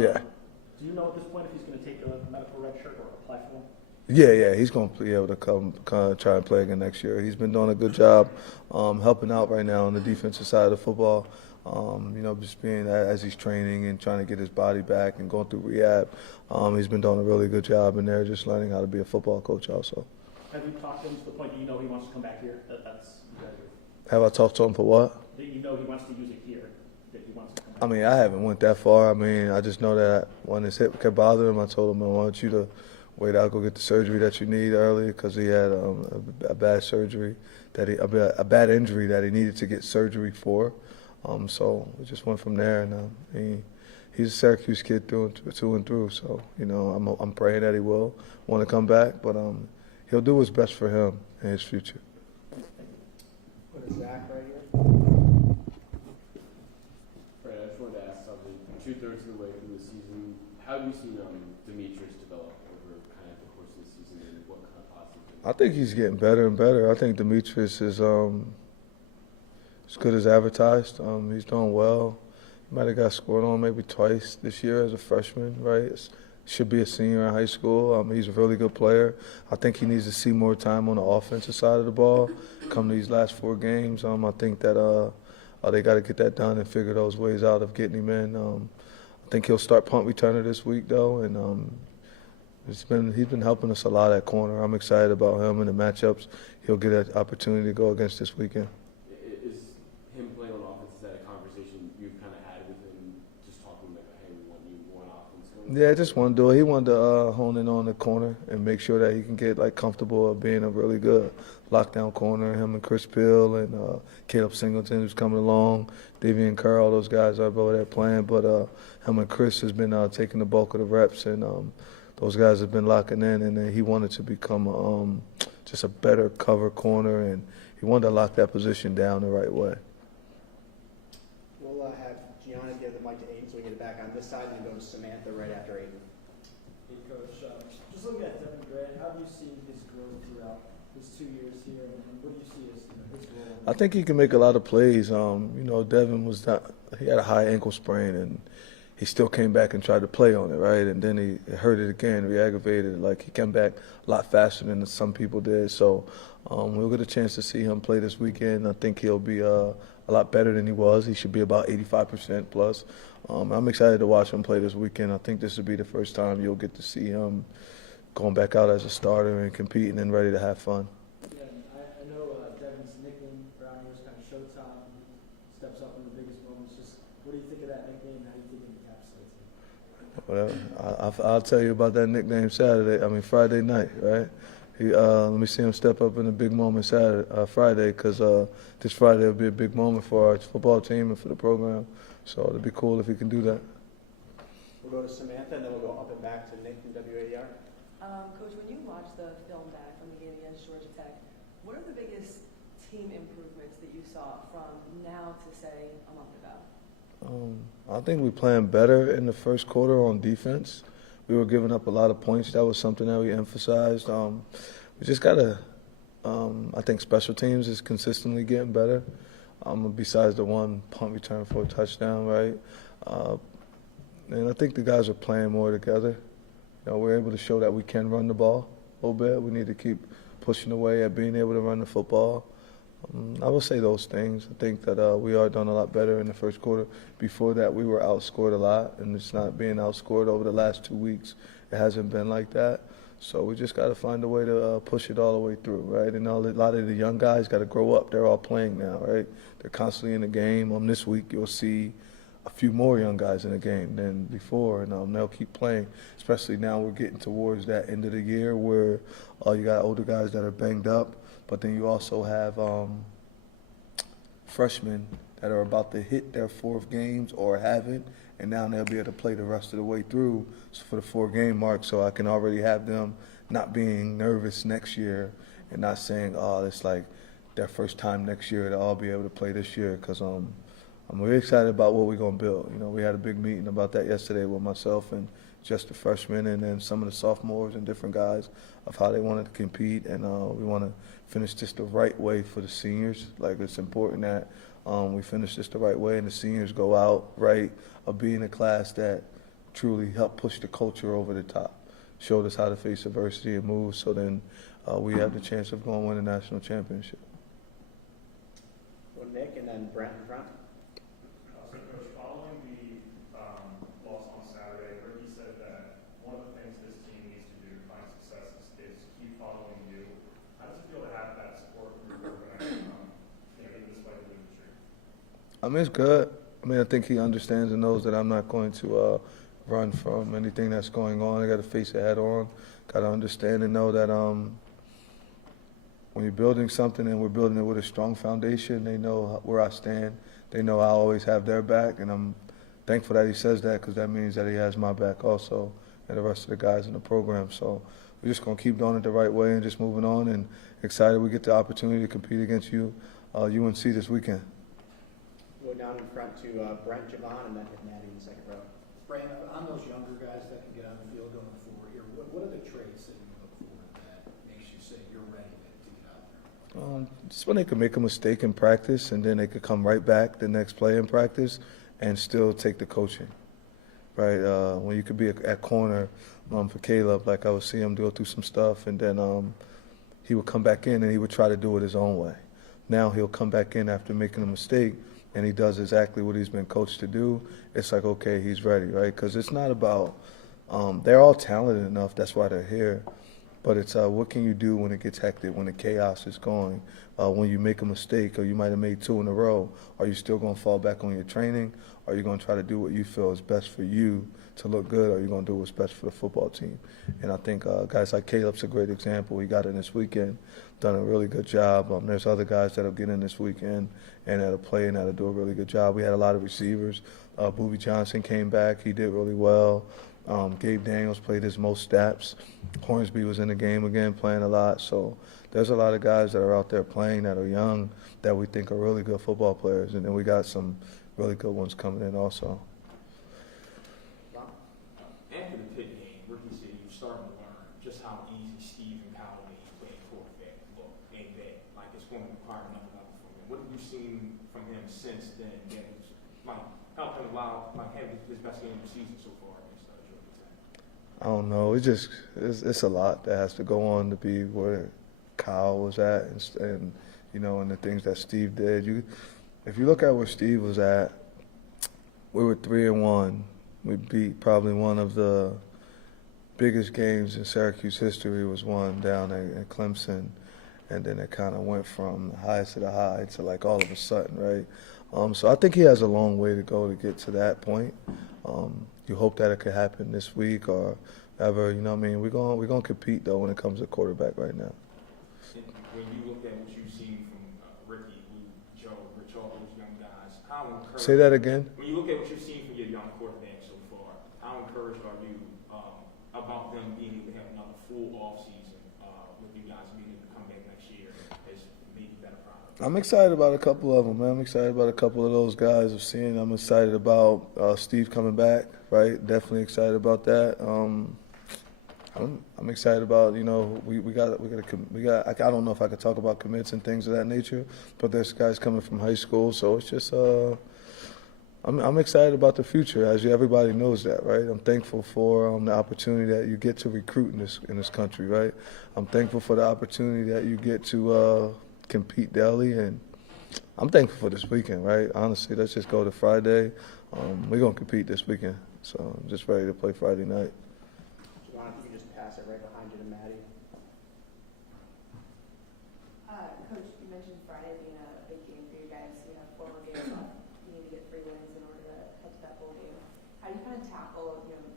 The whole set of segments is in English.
Yeah. Do you know at this point if he's going to take a medical red shirt or apply for one? Yeah, he's going to be able to come try and play again next year. He's been doing a good job helping out right now on the defensive side of the football. Just being as he's training and trying to get his body back and going through rehab. He's been doing a really good job in there, just learning how to be a football coach also. Have you talked to him to the point that you know he wants to come back here? Have I talked to him for what? That you know he wants to use it here, that he wants to come back. I mean, I haven't went that far. I mean, I just know that when his hip kept bothering him, I told him I want you to wait out, go get the surgery that you need early because he had a bad surgery, a bad injury that he needed to get surgery for. So we just went from there, and he's a Syracuse kid through and through. So I'm praying that he will want to come back, but he'll do what's best for him and his future. Put a Zach right here. Right, I just wanted to ask something. 2/3 of the way through the season, how have you seen Demetrius develop over kind of the course of the season, and what kind of positive? I think he's getting better and better. I think Demetrius is as good as advertised. He's doing well. He might have got scored on maybe twice this year as a freshman, right? Should be a senior in high school. He's a really good player. I think he needs to see more time on the offensive side of the ball come these last 4 games. I think that they got to get that done and figure those ways out of getting him in. I think he'll start punt returner this week, though, and he's been helping us a lot at corner. I'm excited about him and the matchups he'll get an opportunity to go against this weekend. Is him playing on offense, is that a conversation you've kind of had with him, just talking like, hey, we want you more on offense? Yeah, just want to do it. He wanted to hone in on the corner and make sure that he can get comfortable of being a really good lockdown corner. Him and Chris Pill and Caleb Singleton, who's coming along, Davian Kerr, all those guys are over there playing. But him and Chris has been taking the bulk of the reps, and those guys have been locking in. And he wanted to become just a better cover corner, and he wanted to lock that position down the right way. We'll have Gianna give the mic to Aiden so we get it back on this side and then go to Samantha right after Aiden. Hey, Coach. Just looking at Devin Grant, how have you seen his growth throughout his 2 years here, and what do you see as his role? I think he can make a lot of plays. Devin he had a high ankle sprain, and he still came back and tried to play on it, right? And then he hurt it again, re-aggravated it. Like, he came back a lot faster than some people did. So we'll get a chance to see him play this weekend. I think he'll be a lot better than he was. He should be about 85% plus. I'm excited to watch him play this weekend. I think this will be the first time you'll get to see him going back out as a starter and competing and ready to have fun. Yeah, I know Devin's nickname around here is kind of Showtime. Steps up in the biggest moments. Just what do you think of that nickname? How do you think it encapsulates it? Whatever. I'll tell you about that nickname Friday night, right? Let me see him step up in a big moment Friday, because this Friday will be a big moment for our football team and for the program. So it'd be cool if he can do that. We'll go to Samantha, and then we'll go up and back to Nick from WADR. Coach, when you watch the film back from the game against Georgia Tech, what are the biggest team improvements that you saw from now to, say, a month ago? I think we playing better in the first quarter on defense. We were giving up a lot of points. That was something that we emphasized. We just got to I think special teams is consistently getting better. Besides the one punt return for a touchdown, right? And I think the guys are playing more together. We're able to show that we can run the ball a little bit. We need to keep pushing away at being able to run the football. I will say those things. I think that we are done a lot better in the first quarter. Before that, we were outscored a lot, and it's not being outscored over the last 2 weeks. It hasn't been like that. So we just got to find a way to push it all the way through, right? And a lot of the young guys got to grow up. They're all playing now, right? They're constantly in the game. This week you'll see a few more young guys in the game than before, and they'll keep playing, especially now we're getting towards that end of the year where you got older guys that are banged up, but then you also have freshmen that are about to hit their 4th games or haven't, and now they'll be able to play the rest of the way through for the 4-game mark, so I can already have them not being nervous next year and not saying, it's like their first time next year to all be able to play this year, because I'm really excited about what we're going to build. We had a big meeting about that yesterday with myself and just the freshmen and then some of the sophomores and different guys of how they wanted to compete, and we want to finish this the right way for the seniors. Like, it's important that we finish this the right way and the seniors go out right of being a class that truly helped push the culture over the top, showed us how to face adversity and move, so then we have the chance of going to win a national championship. Well, Nick and then Brent in front. So, Coach, following the loss on Saturday, Ricky said that one of the things this team needs to do to find success is keep following you. How does it feel to have that support from your organization, even despite the losing streak? I mean, it's good. I mean, I think he understands and knows that I'm not going to run from anything that's going on. I got to face it head on. Got to understand and know that when you're building something and we're building it with a strong foundation, they know where I stand. They know I always have their back, and I'm thankful that he says that, because that means that he has my back also, and the rest of the guys in the program. So we're just going to keep doing it the right way and just moving on, and excited we get the opportunity to compete against UNC this weekend. Go down in front to Brent, Javon, and then hit Maddie in the second row. Brandon, on those younger guys that can get on the field going forward here, what are the traits that you look for that makes you say you're ready to get out there? Just when they could make a mistake in practice, and then they could come right back the next play in practice and still take the coaching, right? When you could be at corner for Caleb, like I would see him go through some stuff, and then he would come back in and he would try to do it his own way. Now he'll come back in after making a mistake, and he does exactly what he's been coached to do. It's like, okay, he's ready, right? Because it's not about they're all talented enough, that's why they're here. But it's what can you do when it gets hectic, when the chaos is going, when you make a mistake, or you might have made 2 in a row. Are you still going to fall back on your training? Are you going to try to do what you feel is best for you to look good? Or are you going to do what's best for the football team? And I think guys like Caleb's a great example. He got in this weekend, done a really good job. There's other guys that'll get in this weekend and that'll play and that'll do a really good job. We had a lot of receivers. Boobie Johnson came back. He did really well. Gabe Daniels played his most snaps. Hornsby was in the game again, playing a lot. So there's a lot of guys that are out there playing that are young that we think are really good football players. And then we got some really good ones coming in also. After the Pitt game, Ricky said he was starting to learn just how easy Steve and Kyle made playing quarterback look and that like it's going to require another level from him. What have you seen from him since then that has like helped him allow like have his best game of the season so far against Georgia Tech? I don't know. It's a lot that has to go on to be where Kyle was at, and you know, and the things that Steve did. If you look at where Steve was at, we were 3-1. We beat probably one of the biggest games in Syracuse history. Was won down at Clemson, and then it kind of went from the highest of the high to like all of a sudden, right? So I think he has a long way to go to get to that point. You hope that it could happen this week or ever. You know what I mean? We're gonna compete though when it comes to quarterback right now. And when you look at what you've seen from Ricky, Joe, Rich, all those young guys, how encouraged? Say that again. When you look at what you've seen from your young quarterback so far, how encouraged are you about them being able to have another full off season with you guys being able to come back next year as maybe better product? I'm excited about a couple of them, man. I'm excited about a couple of those guys I've seen. I'm excited about Steve coming back, right? Definitely excited about that. I'm excited about, you know, we got I don't know if I could talk about commits and things of that nature, but there's guys coming from high school, so it's just I'm excited about the future, as everybody knows that, right? I'm thankful for the opportunity that you get to recruit in this country, right? I'm thankful for the opportunity that you get to compete daily, and I'm thankful for this weekend, right? Honestly, let's just go to Friday. We're gonna compete this weekend, so I'm just ready to play Friday night. Javon, if you can just pass it right behind you to Maddie. Coach, you mentioned Friday being a big game for you guys. You have 4 more games left. You need to get 3 wins in order to head to that bowl game. How do you kind of tackle, you know,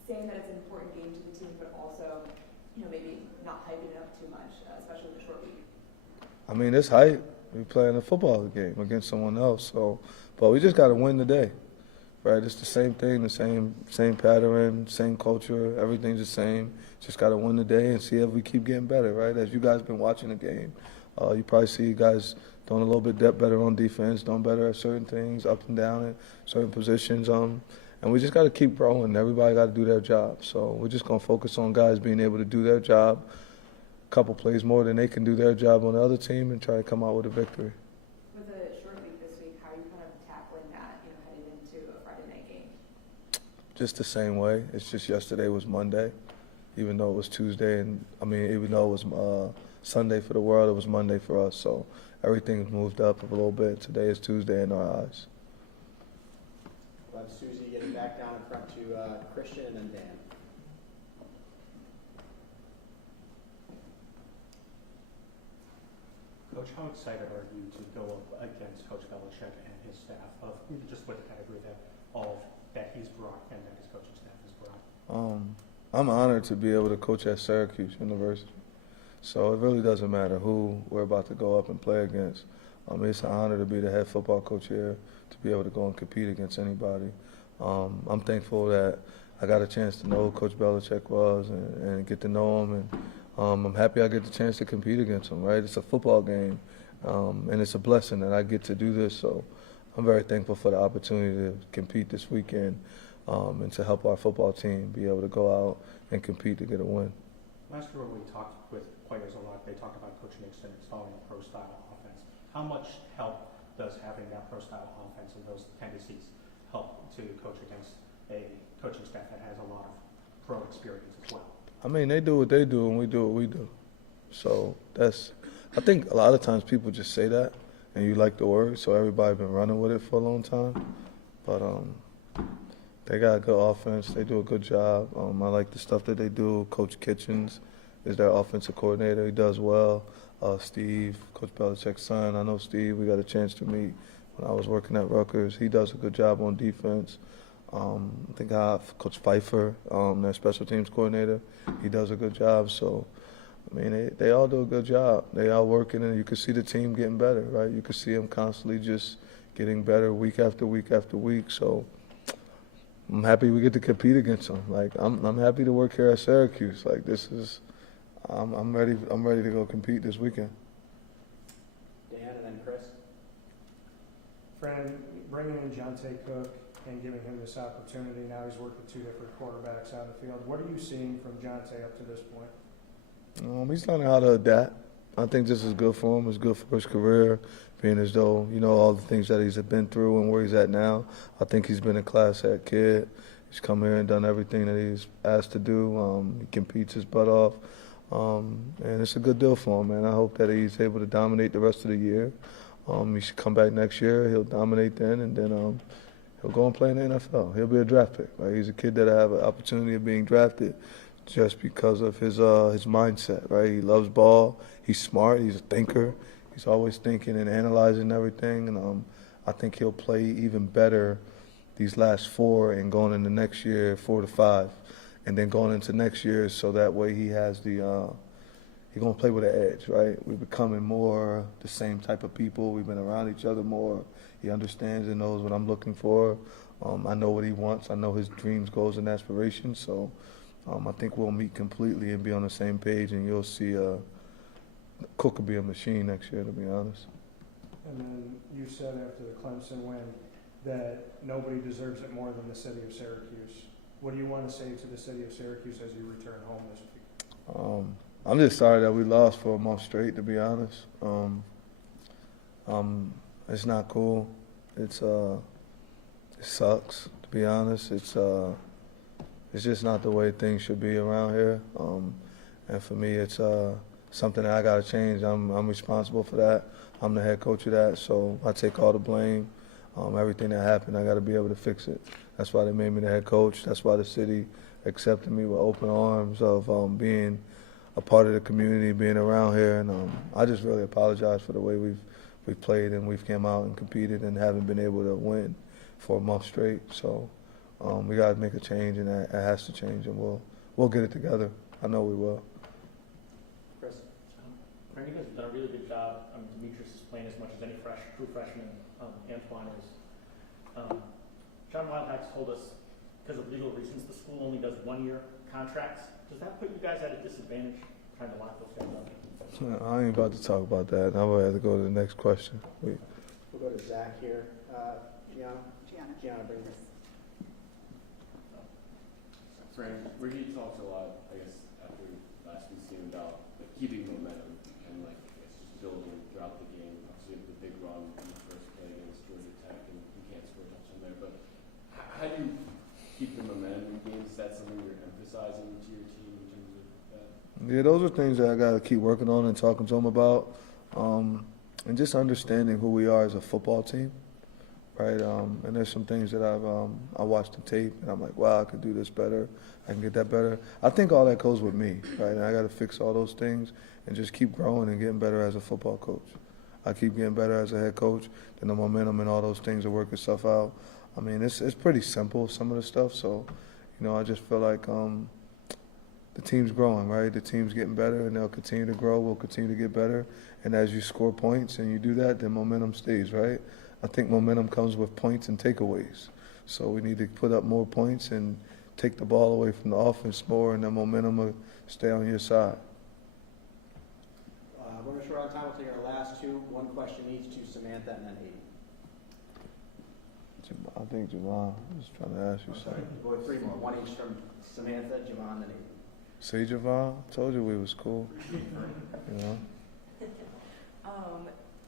saying that it's an important game to the team, but also, you know, maybe not hyping it up too much, especially with a short week? I mean, it's hype. We're playing a football game against someone else, but we just got to win today, right? It's the same thing, the same pattern, same culture. Everything's the same. Just got to win today and see if we keep getting better, right? As you guys been watching the game, you probably see you guys doing a little bit better on defense, doing better at certain things, up and down at certain positions. And we just got to keep growing. Everybody got to do their job. So we're just gonna focus on guys being able to do their job. Couple plays more than they can do their job on the other team and try to come out with a victory. With a short week this week, how are you kind of tackling that, you know, heading into a Friday night game? Just the same way. It's just yesterday was Monday, even though it was Tuesday, and even though it was Sunday for the world, it was Monday for us. So everything's moved up a little bit. Today is Tuesday in our eyes. We'll have Susie getting back down in front to Christian and then Dan. Coach, how excited are you to go up against Coach Belichick and his staff, of just with the pedigree that all that he's brought and that his coaching staff has brought? I'm honored to be able to coach at Syracuse University. So it really doesn't matter who we're about to go up and play against. It's an honor to be the head football coach here, to be able to go and compete against anybody. I'm thankful that I got a chance to know who Coach Belichick was and get to know him. And I'm happy I get the chance to compete against him, right? It's a football game, and it's a blessing that I get to do this. So I'm very thankful for the opportunity to compete this weekend and to help our football team be able to go out and compete to get a win. Last year when we talked with players a lot, they talked about Coach Nixon installing a pro-style offense. How much help does having that pro-style offense and those tendencies help to coach against a coaching staff that has a lot of pro experience as well? They do what they do and we do what we do. So I think a lot of times people just say that and you like the word, so everybody's been running with it for a long time. But they got a good offense. They do a good job. I like the stuff that they do. Coach Kitchens is their offensive coordinator. He does well. Steve, Coach Belichick's son. I know Steve. We got a chance to meet when I was working at Rutgers. He does a good job on defense. I think I have Coach Pfeiffer, their special teams coordinator. He does a good job. So, they all do a good job. They all working, and you can see the team getting better, right? You can see them constantly just getting better week after week after week. So, I'm happy we get to compete against them. I'm happy to work here at Syracuse. I'm ready to go compete this weekend. Dan and then Chris. Fran, bringing in Jonte Cook and giving him this opportunity, now he's worked with two different quarterbacks out of the field. What are you seeing from Jonte up to this point? He's learning how to adapt. I think this is good for him. It's good for his career, being as though, all the things that he's been through and where he's at now. I think he's been a class act kid. He's come here and done everything that he's asked to do. He competes his butt off. And it's a good deal for him, man. I hope that he's able to dominate the rest of the year. He should come back next year. He'll dominate then, and then he'll go and play in the NFL. He'll be a draft pick. Right? He's a kid that have an opportunity of being drafted just because of his mindset. Right? He loves ball. He's smart. He's a thinker. He's always thinking and analyzing everything. And I think he'll play even better these last 4 and going into next year 4 to 5. And then going into next year, so that way he has he's going to play with an edge, right? We're becoming more the same type of people. We've been around each other more. He understands and knows what I'm looking for. I know what he wants. I know his dreams, goals, and aspirations. So I think we'll meet completely and be on the same page, and you'll see Cook will be a machine next year, to be honest. And then you said after the Clemson win that nobody deserves it more than the city of Syracuse. What do you want to say to the city of Syracuse as you return home this week? I'm just sorry that we lost for a month straight, to be honest. It's not cool. It sucks, to be honest. It's just not the way things should be around here. And for me, it's something that I got to change. I'm responsible for that. I'm the head coach of that, so I take all the blame. Everything that happened, I got to be able to fix it. That's why they made me the head coach. That's why the city accepted me with open arms of being a part of the community, being around here. And I just really apologize for the way we've played and we've came out and competed and haven't been able to win for a month straight. So we got to make a change, and it has to change, and we'll get it together. I know we will. Chris. Frank, you guys have done a really good job. Demetrius is playing as much as any true freshman. Antoine is. John Wildhack's told us because of legal reasons the school only does 1-year contracts. Does that put you guys at a disadvantage trying to lock those guys up? I ain't about to talk about that. I'm going to have to go to the next question. We'll go to Zach here. Gianna, bring this. Frank, Ricky talks a lot, I guess, after last week's game about keeping momentum and just building throughout the game. Obviously, the big run in the first play against Georgia Tech, and you can't score a touchdown there. But how do you keep the momentum is that something you're emphasizing to your team in terms of that? Yeah, those are things that I got to keep working on and talking to them about, and just understanding who we are as a football team, right? And there's some things that I watched the tape and I'm like, wow, I could do this better. I can get that better. I think all that goes with me, right? And I got to fix all those things and just keep growing and getting better as a football coach. I keep getting better as a head coach, then the momentum and all those things will work itself out. I mean, it's pretty simple, some of the stuff. So, I just feel like the team's growing, right? The team's getting better, and they'll continue to grow. We'll continue to get better. And as you score points and you do that, then momentum stays, right? I think momentum comes with points and takeaways. So we need to put up more points and take the ball away from the offense more, and then momentum will stay on your side. We're short on time. We'll take our last two. One question each to Samantha and then Hayden. I think Javon was trying to ask you something. We'll have three more. One each from Samantha, Javon, and Hayden. See, Javon, I told you we was cool.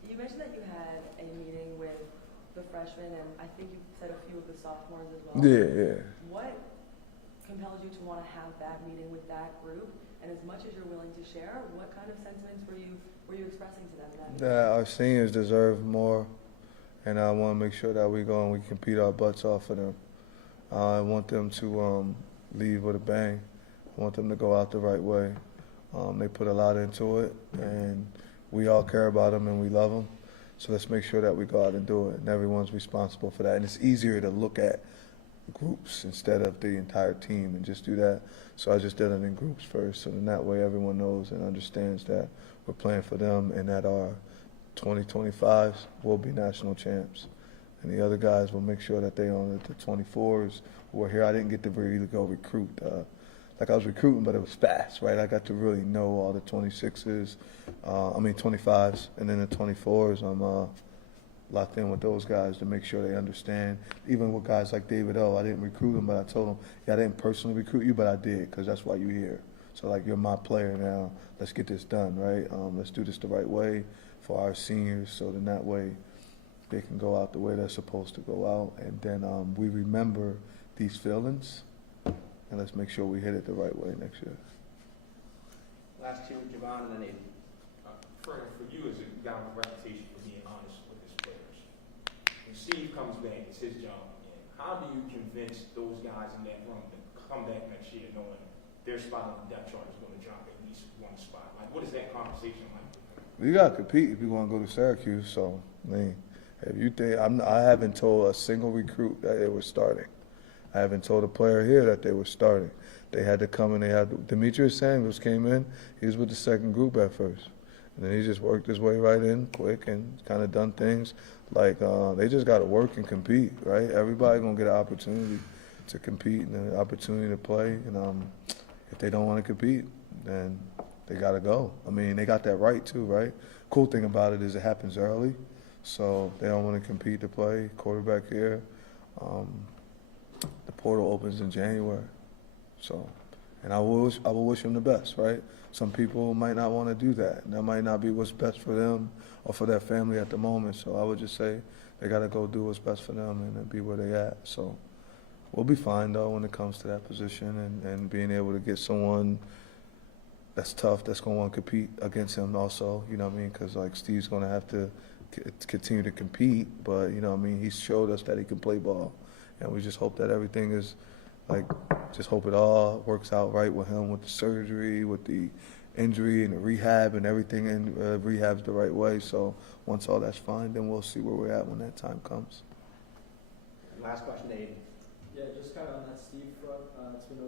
You mentioned that you had a meeting with the freshmen, and I think you said a few of the sophomores as well. Yeah. What compelled you to want to have that meeting with that group? And as much as you're willing to share, what kind of sentiments were you expressing to them then? That our seniors deserve more, and I want to make sure that we go and we compete our butts off of them. I want them to leave with a bang. I want them to go out the right way. They put a lot into it, and we all care about them and we love them. So let's make sure that we go out and do it, and everyone's responsible for that. And it's easier to look at groups instead of the entire team and just do that. So I just did it in groups first, so then that way everyone knows and understands that we're playing for them and that our 2025s will be national champs. And the other guys will make sure that they own it. The 24s who are here, I didn't get to really go recruit. Like I was recruiting, but it was fast, right? I got to really know all the 25s, and then the 24s. I'm locked in with those guys to make sure they understand. Even with guys like David O, I didn't recruit him, but I told him, yeah, I didn't personally recruit you, but I did, because that's why you're here. So, like, you're my player now. Let's get this done, right? Let's do this the right way for our seniors, so then that way they can go out the way they're supposed to go out. And then we remember these feelings, and let's make sure we hit it the right way next year. Last two, Javon and then Hayden. For you as a guy with a reputation for being honest with his players, when Steve comes back, it's his job again. How do you convince those guys in that room to come back next year knowing their spot on the depth chart is going to drop at least one spot? Like, what is that conversation like? You got to compete if you want to go to Syracuse. So, I mean, if you think I haven't told a single recruit that they were starting. I haven't told a player here that they were starting. They had to come and they had Demetrius Samuels came in. He was with the second group at first. And then he just worked his way right in quick and kind of done things. Like, they just got to work and compete, right? Everybody going to get an opportunity to compete and an opportunity to play. And if they don't want to compete, then they got to go. I mean, they got that right too, right? Cool thing about it is it happens early. So they don't want to compete to play. Quarterback here. The portal opens in January. So, and I will wish them the best, right? Some people might not want to do that. And that might not be what's best for them or for their family at the moment. So I would just say they got to go do what's best for them and be where they at. So we'll be fine, though, when it comes to that position and being able to get someone that's tough, that's going to want to compete against him also, you know what I mean? Because, like, Steve's going to have to continue to compete. But, you know what I mean, he's showed us that he can play ball. And we just hope that everything is, like, just hope it all works out right with him, with the surgery, with the injury and the rehab and everything, and rehab's the right way. So once all that's fine, then we'll see where we're at when that time comes. Last question, Hayden. Yeah, just kind of on that Steve front, it's been a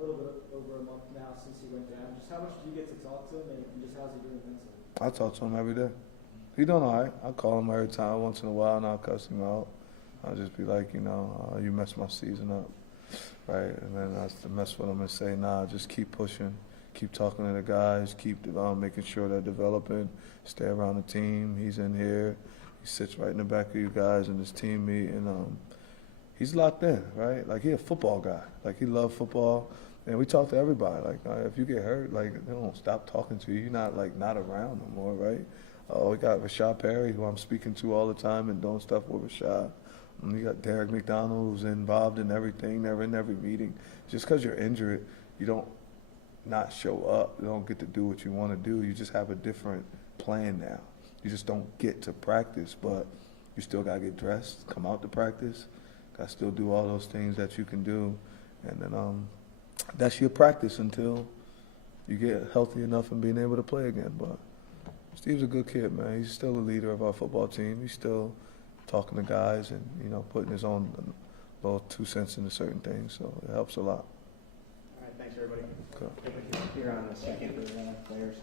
little bit over a month now since he went down. Just how much do you get to talk to him, and just how's he doing mentally? I talk to him every day. He doing all right. I call him every time, once in a while, and I'll cuss him out. I'll just be like, you messed my season up, right? And then I have to mess with him and say, nah, just keep pushing, keep talking to the guys, keep making sure they're developing, stay around the team. He's in here. He sits right in the back of you guys in this team meet, and he's locked in, right? Like, he a football guy. Like, he loves football, and we talk to everybody. Like, if you get hurt, like, they don't stop talking to you. You're not around no more, right? We got Rashad Perry, who I'm speaking to all the time and doing stuff with Rashad. And you got Derek McDonald who's involved in everything. They're in every meeting. Just because you're injured, you don't not show up. You don't get to do what you want to do. You just have a different plan now. You just don't get to practice, but you still got to get dressed, come out to practice, got to still do all those things that you can do. And then that's your practice until you get healthy enough and being able to play again. But Steve's a good kid, man. He's still a leader of our football team. He's still talking to guys and, you know, putting his own little 2 cents into certain things. So it helps a lot. All right, thanks, everybody. Cool. Here on the second for the players.